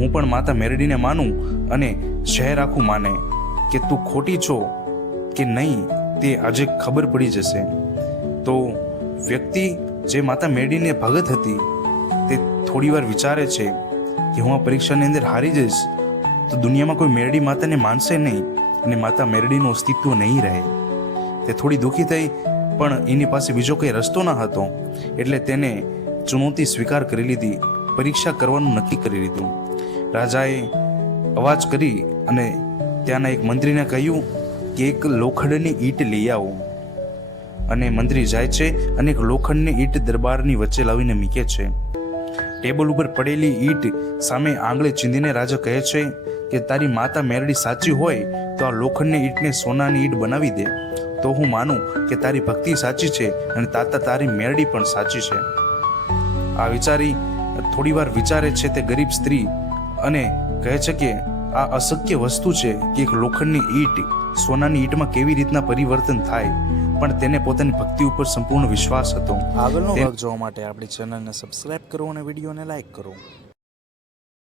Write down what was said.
હું પણ માતા મેરડીને માનું અને શહેર આખું માને કે તું ખોટી છો કે નહીં તે આજે ખબર પડી જશે. તો વ્યક્તિ જે માતા મેરડીને ભગત હતી તે થોડી વાર વિચારે છે કે હું આ પરીક્ષાની અંદર હારી જઈશ તો દુનિયામાં કોઈ મેરડી માતાને માનશે નહીં અને માતા મેરડીનું અસ્તિત્વ નહીં રહે. તે થોડી દુઃખી થઈ, પણ એની પાસે બીજો કંઈ રસ્તો ન હતો એટલે તેને ચુનૌતી સ્વીકાર કરી લીધી, પરીક્ષા કરવાનું નક્કી કરી લીધું. રાજાએ અવાજ કરી અને ત્યાંના એક મંત્રીને કહ્યું કે એક લોખંડની ઈંટ લઈ આવો. અને મંત્રી જાય છે અને એક લોખંડની ઈંટ દરબારની વચ્ચે લાવીને મૂકે છે. ટેબલ ઉપર પડેલી ઈંટ સામે આંગળે ચીંધીને રાજા કહે છે કે તારી માતા મેરડી સાચી હોય તો આ લોખંડની ઈંટને સોનાની ઈંટ બનાવી દે, તો હું માનું કે તારી ભક્તિ સાચી છે અને તારી મેરડી પણ સાચી છે. આ વિચારી થોડી વાર વિચારે છે તે ગરીબ સ્ત્રી અને કહે છે કે આ અશક્ય વસ્તુ છે કે એક લોખંડની ઈંટ સોનાની ઈંટમાં કેવી રીતના પરિવર્તન થાય, પણ તેને પોતાની ભક્તિ ઉપર સંપૂર્ણ વિશ્વાસ હતો. આગળનો ભાગ જોવા માટે આપણી ચેનલને સબસ્ક્રાઇબ કરો અને વિડીયોને લાઈક કરો.